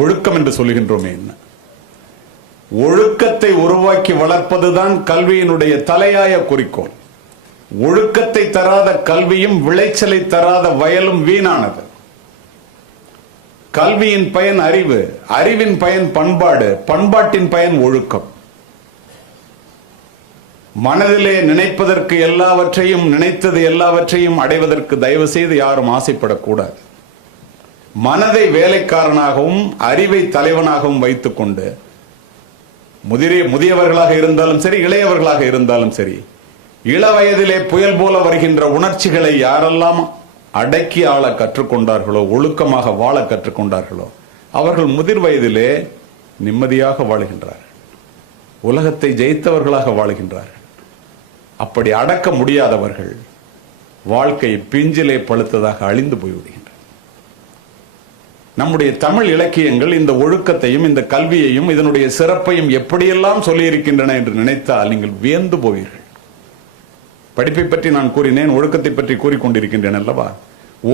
ஒழுக்கம் என்று சொல்லுகின்றோமே என்ன? ஒழுக்கத்தை உருவாக்கி வளர்ப்பதுதான் கல்வியினுடைய தலையாய குறிக்கோள். ஒழுக்கத்தை தராத கல்வியும் விளைச்சலை தராத வயலும் வீணானது. கல்வியின் பயன் அறிவு, அறிவின் பயன் பண்பாடு, பண்பாட்டின் பயன் ஒழுக்கம். மனதிலே நினைப்பதற்கு எல்லாவற்றையும், நினைத்தது எல்லாவற்றையும் அடைவதற்கு தயவு செய்து யாரும் ஆசைப்படக்கூடாது. மனதை வேலைக்காரனாகவும் அறிவை தலைவனாகவும் வைத்துக் கொண்டு முதியவர்களாக இருந்தாலும் சரி, இளையவர்களாக இருந்தாலும் சரி, இள வயதிலே புயல் போல வருகின்ற உணர்ச்சிகளை யாரெல்லாம் அடக்கி ஆள கற்றுக்கொண்டார்களோ, ஒழுக்கமாக வாழ கற்றுக்கொண்டார்களோ, அவர்கள் முதிர் வயதிலே நிம்மதியாக வாழுகின்றார்கள், உலகத்தை ஜெயித்தவர்களாக வாழுகின்றார்கள். அப்படி அடக்க முடியாதவர்கள் வாழ்க்கை பிஞ்சிலே பழுத்ததாக அழிந்து போய்விடுகின்றனர். நம்முடைய தமிழ் இலக்கியங்கள் இந்த ஒழுக்கத்தையும் இந்த கல்வியையும் இதனுடைய சிறப்பையும் எப்படியெல்லாம் சொல்லியிருக்கின்றன என்று நினைத்தால் நீங்கள் வியந்து போவீர்கள். படிப்பை பற்றி நான் கூறினேன், ஒழுக்கத்தை பற்றி கூறிக்கொண்டிருக்கின்றேன் அல்லவா?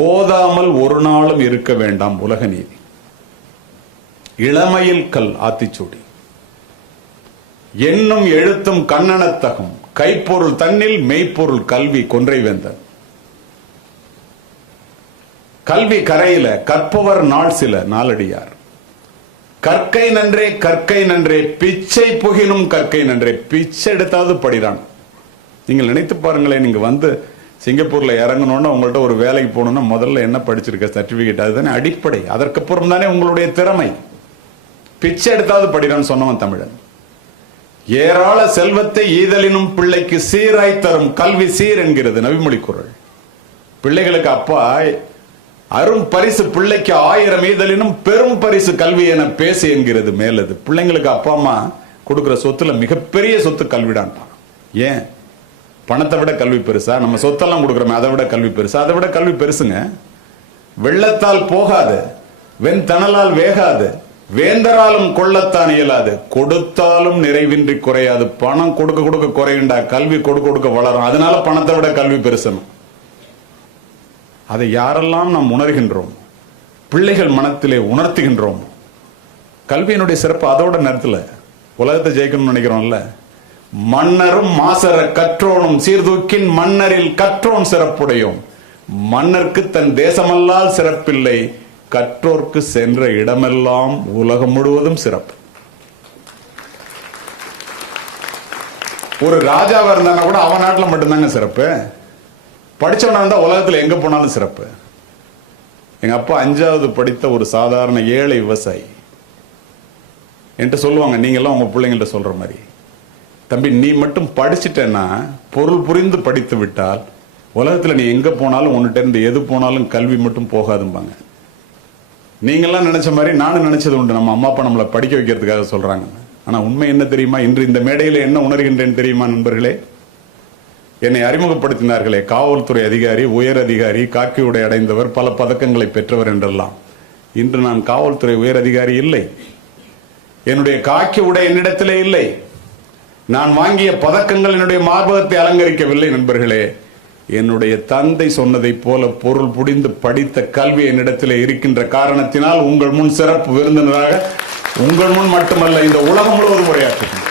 ஓதாமல் ஒரு நாளும் இருக்க வேண்டாம் உலக நீதி. இளமையில் கல் ஆத்திச்சூடி, எண்ணும் எழுத்தும் கண்ணனத்தகும், கைப்பொருள் தன்னில் மெய்ப்பொருள் கல்வி கொன்றை வேந்தன். கல்வி கரையில கற்பவர் நாள் சில நாளடியார். கற்கை நன்றே கற்கை நன்றே பிச்சை புகினும் கற்கை நன்றே. பிச்சை எடுத்தாவது படிதான். நீங்கள் நினைத்து பாருங்களேன், நீங்க வந்து சிங்கப்பூர்ல இறங்கணும்னா உங்கள்ட்ட ஒரு வேலைக்கு போகணும்னா முதல்ல என்ன படிச்சிருக்க சர்டிபிகேட், அதுதானே அடிப்படை. அதற்கப்புறம் தானே உங்களுடைய திறமை. பிச்சை எடுத்தாவது படிடான்னு சொன்னவன் தமிழன். ஏராள செல்வத்தை ஈதலினும் பிள்ளைக்கு சீராய் தரும் கல்வி சீர் என்கிறது நபிமொழி குறள். பிள்ளைகளுக்கு அப்பா அரும் பரிசு பிள்ளைக்கு 1000 ஈதலினும் பெரும் பரிசு கல்வி என பேசு என்கிறது மேலது. பிள்ளைங்களுக்கு அப்பா அம்மா கொடுக்கிற சொத்துல மிகப்பெரிய சொத்து கல்விடான். ஏன்? பணத்தை விட கல்வி பெருசா? நம்ம சொத்தெல்லாம் கொடுக்குறோமே அதை விட கல்வி பெருசா? அதை விட கல்வி பெருசுங்க. வெள்ளத்தால் போகாது, வெண் தணலால் வேகாது, வேந்தராலும் கொள்ளத்தான் இயலாது, கொடுத்தாலும் நிறைவின்றி குறையாது. பணம் கொடுக்க கொடுக்க குறையுண்டா, கல்வி கொடுக்க கொடுக்க வளரும். அதனால பணத்தை விட கல்வி பெருசணும். அதை யாரெல்லாம் நாம் உணர்கின்றோம், பிள்ளைகள் மனத்திலே உணர்த்துகின்றோம், கல்வியினுடைய சிறப்பு அதோட நேரத்தில் உலகத்தை ஜெயிக்கணும்னு நினைக்கிறோம்ல. மன்னரும் மாசர கற்றோனும் சீர்தூக்கின் மன்னரில் கற்றோன் சிறப்புடையோம். மன்னருக்கு தன் தேசமல்லால் சிறப்பில்லை, கற்றோர்க்கு சென்ற இடமெல்லாம் உலகம் முழுவதும் சிறப்பு. ஒரு ராஜாவா இருந்தாங்க கூட அவன் நாட்டில் மட்டும்தாங்க சிறப்பு. படிச்சவனா இருந்தா உலகத்தில் எங்க போனாலும் சிறப்பு. எங்க அப்பா 5வது படித்த ஒரு சாதாரண ஏழை விவசாயி என்கிட்ட சொல்லுவாங்க, நீங்க எல்லாம் உங்க பிள்ளைங்கள்ட்ட சொல்ற மாதிரி, தம்பி நீ மட்டும் படிச்சுட்டேன்னா, பொருள் புரிந்து படித்து விட்டால் உலகத்துல நீ எங்க போனாலும் உன்னிட்ட இருந்து எது போனாலும் கல்வி மட்டும் போகாதும்பாங்க. நீங்கெல்லாம் நினைச்ச மாதிரி நானும் நினைச்சது உண்டு, நம்ம அம்மா அப்பா நம்மளை படிக்க வைக்கிறதுக்காக சொல்றாங்க. ஆனா உண்மை என்ன தெரியுமா? இன்று இந்த மேடையில என்ன உணர்கின்றேன் தெரியுமா நண்பர்களே? என்னை அறிமுகப்படுத்தினார்களே, காவல்துறை அதிகாரி, உயர் அதிகாரி, காக்கி உடை அடைந்தவர், பல பதக்கங்களை பெற்றவர் என்றெல்லாம். இன்று நான் காவல்துறை உயர் அதிகாரி இல்லை, என்னுடைய காக்கி உடை என்னிடத்திலே இல்லை, நான் வாங்கிய பதக்கங்கள் என்னுடைய மார்பகத்தை அலங்கரிக்கவில்லை. நண்பர்களே, என்னுடைய தந்தை சொன்னதை போல பொருள் புரிந்து படித்த கல்வி என்னிடத்திலே இருக்கின்ற காரணத்தினால் உங்கள் முன் சிறப்பு விருந்தினராக, உங்கள் முன் மட்டுமல்ல இந்த உலகம் முழுவதும் உரையாற்றுகிறேன்.